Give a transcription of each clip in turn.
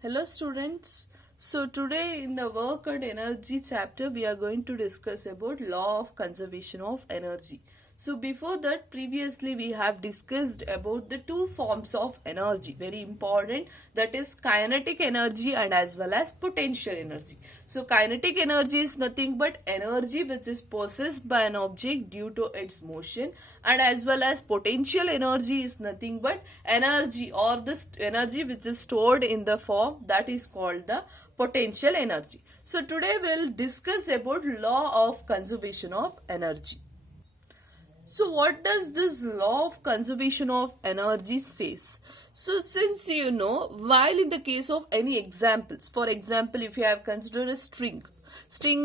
Hello students. So today in the work and energy chapter we are going to discuss about law of conservation of energy. So before that previously we have discussed about the two forms of energy, very important, that is kinetic energy and as well as potential energy. So kinetic energy is nothing but energy which is possessed by an object due to its motion, and as well as potential energy is nothing but energy or this energy which is stored in the form that is called the potential energy. So today we'll discuss about law of conservation of energy. So what does this law of conservation of energy says? So since while in the case of any examples, for example, if you have considered a string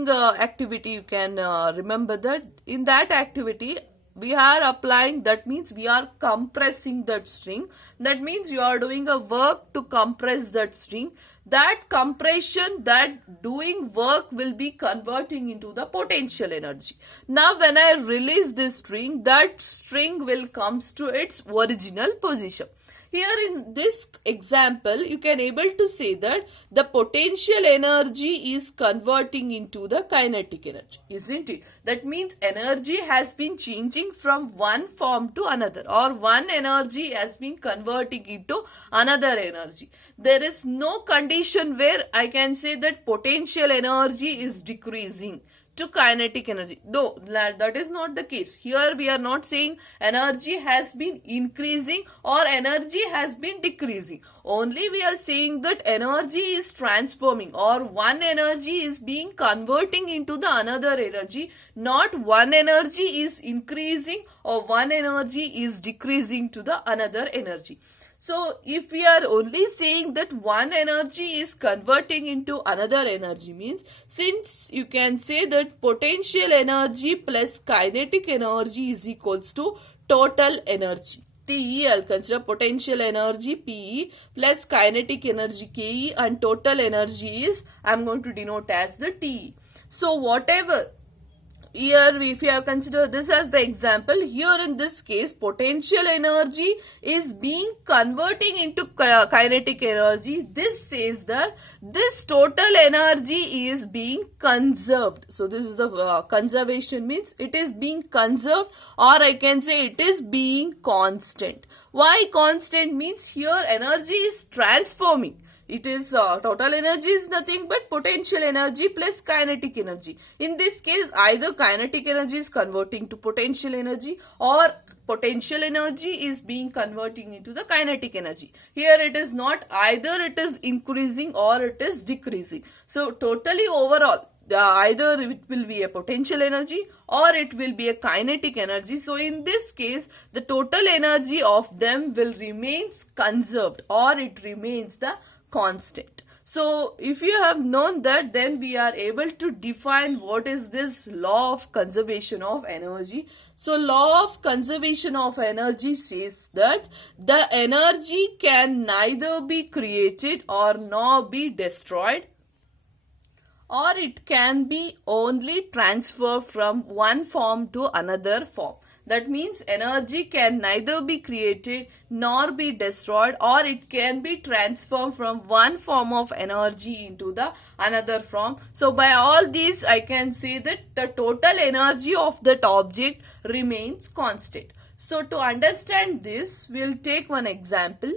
activity, you can remember that in that activity we are applying, that means we are compressing that string. That means you are doing a work to compress that string. That compression, that doing work will be converting into the potential energy. Now when I release this string, that string will comes to its original position. Here in this example, you can able to say that the potential energy is converting into the kinetic energy, isn't it? That means energy has been changing from one form to another, or one energy has been converting into another energy. There is no condition where I can say that potential energy is decreasing to kinetic energy. Though that is not the case. Here we are not saying energy has been increasing or energy has been decreasing. Only we are saying that energy is transforming, or one energy is being converting into the another energy. Not one energy is increasing or one energy is decreasing to the another energy. So if we are only saying that one energy is converting into another energy, means since you can say that potential energy plus kinetic energy is equals to total energy. TE, I'll consider potential energy PE plus kinetic energy KE, and total energy is, I'm going to denote as the TE. So whatever, here if you have considered this as the example, here in this case potential energy is being converting into kinetic energy. This says that this total energy is being conserved. So this is the conservation, means it is being conserved, or I can say it is being constant. Why constant? Means here energy is transforming. It is total energy is nothing but potential energy plus kinetic energy. In this case, either kinetic energy is converting to potential energy, or potential energy is being converting into the kinetic energy. Here it is not, either it is increasing or it is decreasing. So totally overall, either it will be a potential energy or it will be a kinetic energy. So in this case, the total energy of them will remains conserved, or it remains the constant. So if you have known that, then we are able to define what is this law of conservation of energy. So law of conservation of energy says that the energy can neither be created or nor be destroyed, or it can be only transferred from one form to another form. That means energy can neither be created nor be destroyed, or it can be transformed from one form of energy into the another form. So by all these, I can say that the total energy of that object remains constant. So to understand this, we'll take one example.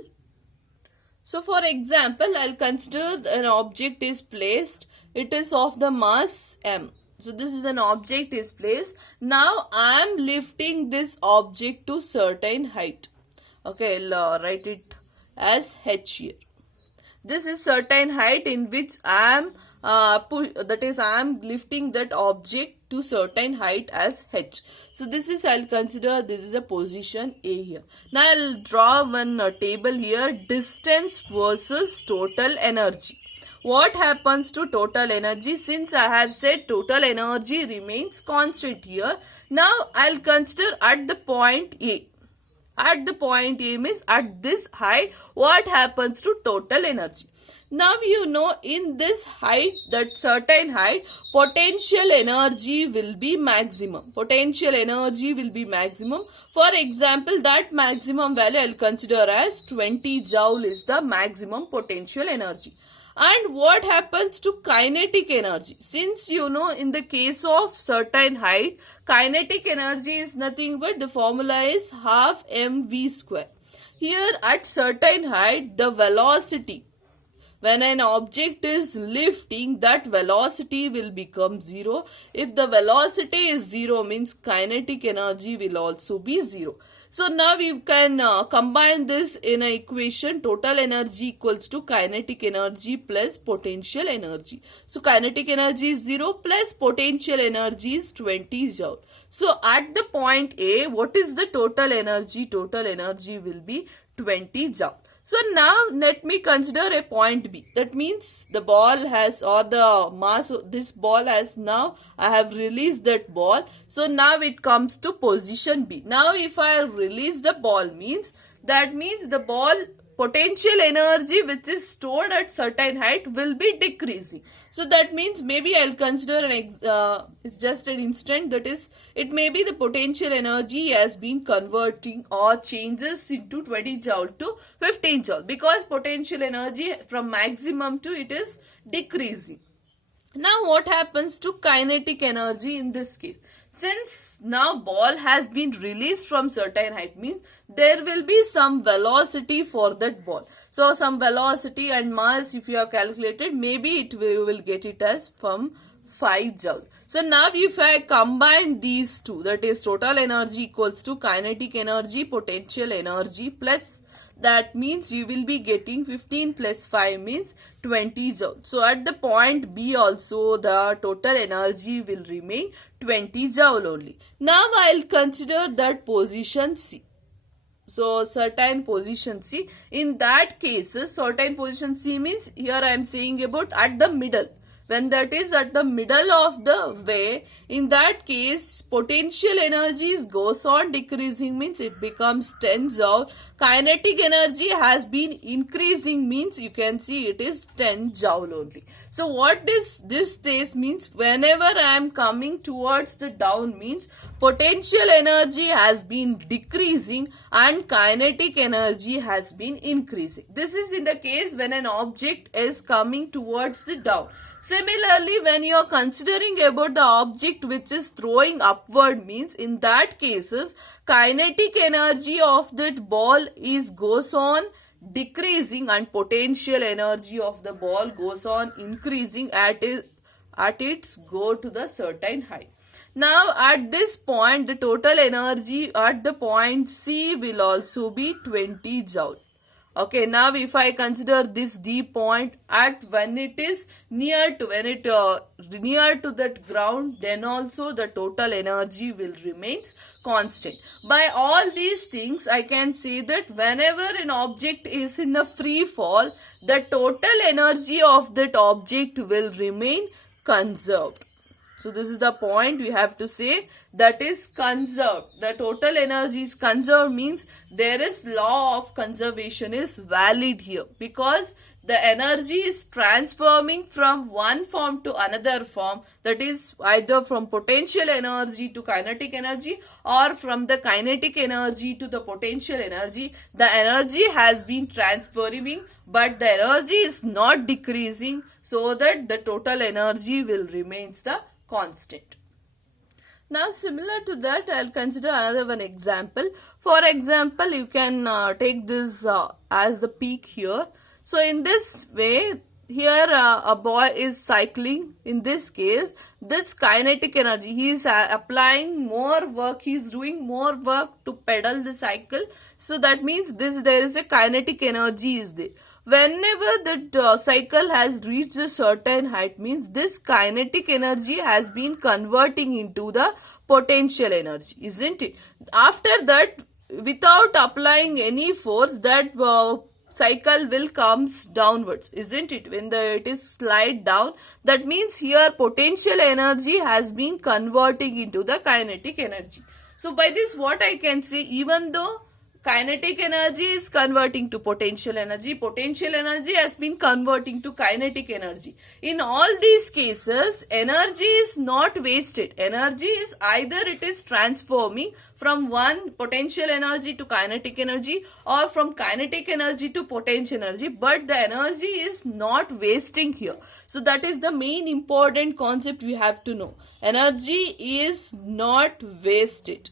So for example, I'll consider an object is placed. It is of the mass m. So this is an object is placed. Now I am lifting this object to certain height. Okay, I'll write it as h here. This is certain height in which I am I am lifting that object to certain height as h. So this is, I'll consider this is a position A here. Now I'll draw one table here, distance versus total energy. What happens to total energy? Since I have said total energy remains constant here, now I'll consider at the point A. At the point A means at this height, what happens to total energy? Now you know in this height, that certain height, potential energy will be maximum. Potential energy will be maximum. For example, that maximum value I will consider as 20 joule is the maximum potential energy. And what happens to kinetic energy? Since you know in the case of certain height, kinetic energy is nothing but the formula is half mv square. Here at certain height, the velocity, when an object is lifting, that velocity will become 0. If the velocity is 0, means kinetic energy will also be 0. So now we can combine this in an equation. Total energy equals to kinetic energy plus potential energy. So kinetic energy is 0 plus potential energy is 20 joule. So at the point A, what is the total energy? Total energy will be 20 joule. So now let me consider a point B. That means the ball has, or the mass of this ball has, now I have released that ball. So now it comes to position B. Now if I release the ball, that means the ball potential energy which is stored at certain height will be decreasing. So that means maybe I'll consider it's just an instant, that is, it may be the potential energy has been converting or changes into 20 joule to 15 joule, because potential energy from maximum to it is decreasing. Now what happens to kinetic energy in this case? Since now ball has been released from certain height, means there will be some velocity for that ball. So some velocity and mass, if you have calculated, maybe we will get it as from 5 joule. So now if I combine these two, that is total energy equals to kinetic energy, potential energy, plus that means you will be getting 15 plus 5 means 20 joule. So at the point B also the total energy will remain 20 joule only. Now I'll consider that position C. So certain position C. In that cases, certain position C means here I am saying about at the middle. When that is at the middle of the way, in that case potential energies goes on decreasing, means it becomes 10 joule. Kinetic energy has been increasing, means you can see it is 10 joule only. So what is this case means? Whenever I am coming towards the down, means potential energy has been decreasing and kinetic energy has been increasing. This is in the case when an object is coming towards the down. Similarly, when you are considering about the object which is throwing upward, means in that cases kinetic energy of that ball goes on decreasing and potential energy of the ball goes on increasing at its go to the certain height. Now at this point the total energy at the point C will also be 20 joule. Okay, now if I consider this D point at when it is near to that ground, then also the total energy will remain constant. By all these things, I can say that whenever an object is in a free fall, the total energy of that object will remain conserved. So this is the point we have to say, that is conserved. The total energy is conserved means there is law of conservation is valid here, because the energy is transforming from one form to another form, that is either from potential energy to kinetic energy or from the kinetic energy to the potential energy. The energy has been transferring, but the energy is not decreasing, so that the total energy will remains the constant. Now similar to that, I'll consider another one example. For example, you can take this as the peak here. So in this way, here a boy is cycling. In this case, this kinetic energy, he is applying more work, he is doing more work to pedal the cycle. So that means there is a kinetic energy is there. Whenever that cycle has reached a certain height, means this kinetic energy has been converting into the potential energy, isn't it? After that, without applying any force, that cycle will comes downwards, isn't it? When it is slide down, that means here potential energy has been converting into the kinetic energy. So by this what I can say, even though Kinetic energy is converting to potential energy. Potential energy has been converting to kinetic energy. In all these cases, energy is not wasted. Energy is either it is transforming from one potential energy to kinetic energy or from kinetic energy to potential energy, but the energy is not wasting here. So that is the main important concept we have to know. Energy is not wasted.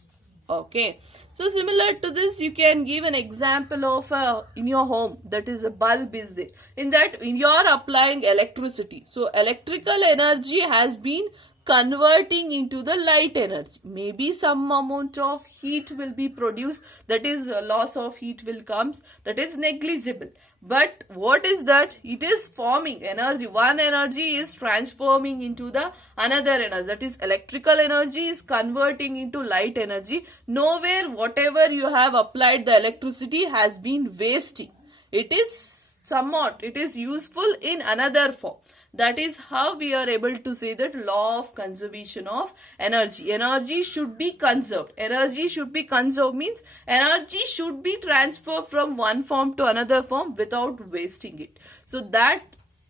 Okay. So similar to this, you can give an example of in your home, that is a bulb is there. In that you are applying electricity. So electrical energy has been converting into the light energy. Maybe some amount of heat will be produced, that is loss of heat will comes, that is negligible. But what is that? It is forming energy. One energy is transforming into the another energy, that is electrical energy is converting into light energy. Nowhere whatever you have applied the electricity has been wasting. It is somewhat, it is useful in another form. That is how we are able to say that law of conservation of energy. Energy should be conserved. Energy should be conserved means energy should be transferred from one form to another form without wasting it. So that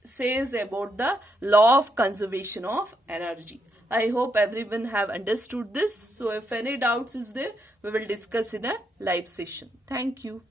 says about the law of conservation of energy. I hope everyone have understood this. So if any doubts is there, we will discuss in a live session. Thank you.